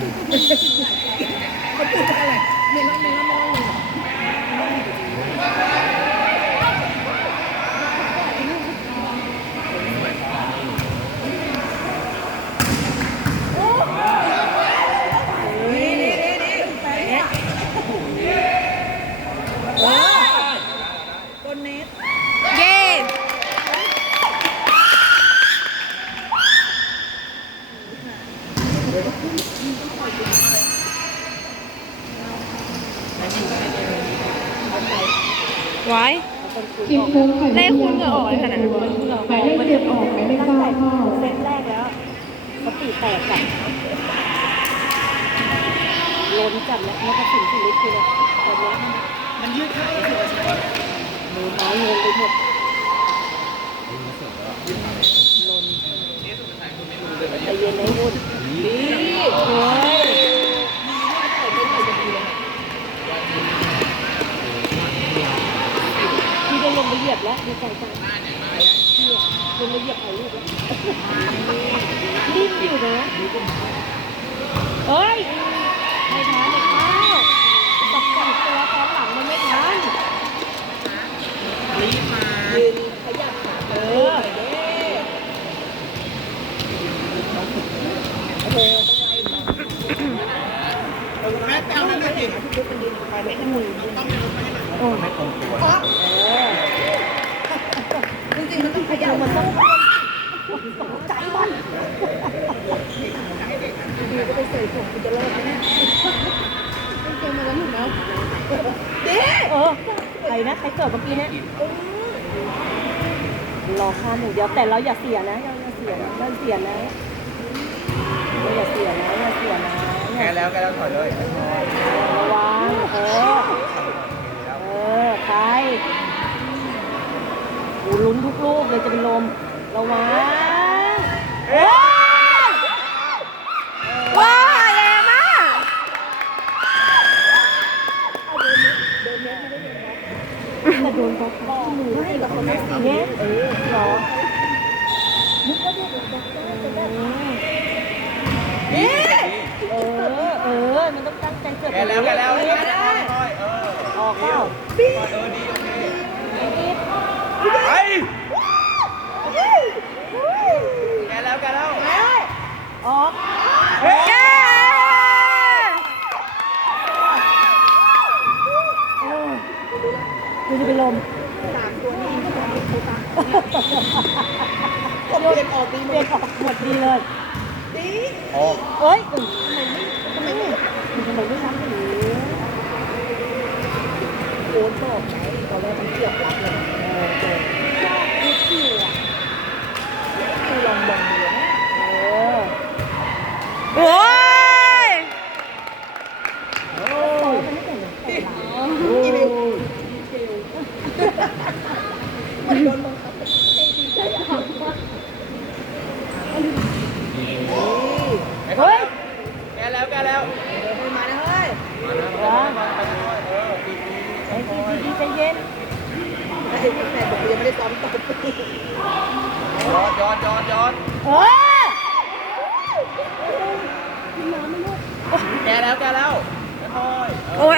มันตื่นจากอะไรเมลอนเมลอนเมลอนเลย นี่นี่นี่นี่แปะเนี่ยว้าวต้นเนส เย้ ไว้กินโค้งไข่ได้คุณเหงื่อออกเลยขนาดนั้นหมายเลขเจ็ดออกหมายเลขเก้าเข้าเซตแรกแล้วสติแตกกันล้นจัดแล้วแล้วก็สิ่งที่ลิฟต์คือแบบนี้มันยืดขาได้ถือว่าใช่หนูน้อยลงไปหมดล้นใจเย็นนะวุ้นดีโอ้ ยียบแล้วดีใจจังพี่อะลงไปเหยียบถ่ายรูปแล้วรีบอยู่นะเฮ้ยไม่ทันไม่เข้าตกแต่งตัวตอนหลังมันไม่ทันรีบมายืนขยับขาเออโอ้โหต้องไล่ต่อแม่แต้วนั่นน่ะสิทุกคนยืนไปไม่ให้มือโอ้ไม่ตรงตัวจริงๆมันต้องขยับมันต้องตกใจมัน ดีก็ไปเสยผมกูจะเลิกแล้วเนี่ยเกมมาแล้วหนูนะเด้เออใครนะใครเกิดเมื่อกี้เนี่ยรอข้ามอย่งเดียวแต่เราอย่าเสียนะเราอย่าเสียนะเราเสียนะเราอย่าเสียนะอย่าเสียนะแกแล้วแกแล้วถอยเลยระวังเออเออใครลุ้นทุกลูกเลยจะเป็นลมระวังเอ้ แต่โดนเขาข้อมือให้กับคนนั้นเนี้ยเออหรอนึงกว่าเด็กด็อกเตอร์จะได้นี่เออ เออ มันต้องตั้งใจเกิดแกแล้วแกแล้วแกแล้วอยเออออกเข้าเออดีโอเคไปแกแล้วแกแล้วออก กูจะเป็นลมสามตัวนี้ก็จะเป็นตัวตาเปลี่ยนออกดีเปลี่ยนออกหมดดีเลยดีโอ้เอ้ยทำไมไม่ทำไมไม่ทำไมไม่รับหรือโอนบอกไงตอนแรกมันเกือบรับเลยชอบทุกคิวอะคิวลองมองดูนะเออ โอ้ย โอ้ยมันไม่แต่งแต่งหลังอีวิว มันโดนบังคับให้ดีใจอะเฮ้ยแกแล้วแกแล้วมานะเฮ้ยมาแล้วว้าไปด้วยเออดีดีไอ้ดีดีใจเย็นไอ้แต่บอกยังไม่ได้ซ้อมตบย้อนย้อนย้อนย้อนเฮ้ยแกแล้วแกแล้วค่อยโอ้ย